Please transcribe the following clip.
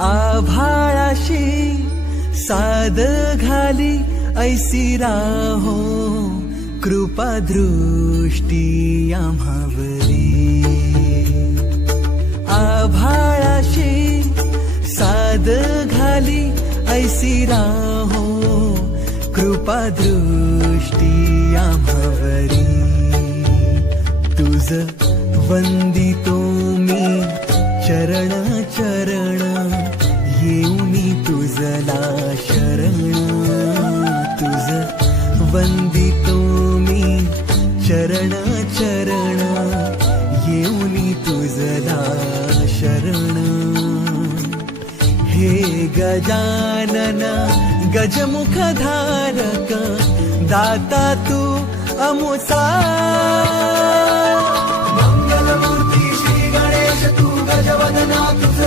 आभाळाशी साद घाली ऐसी राहो कृपा दृष्टी आम्हावरी। आभाळाशी साद घाली ऐसी राहो कृपा दृष्टी आम्हावरी। तुझ वंदितो मी चरण चरण येऊनी तुझला शरण। तुझ वंदितो मी चरण चरण येऊनी तुझला शरण। हे गजानन गजमुख धारक दाता तू अमुसा। मंगलमूर्ती श्री गणेश तू गजवदना तुझ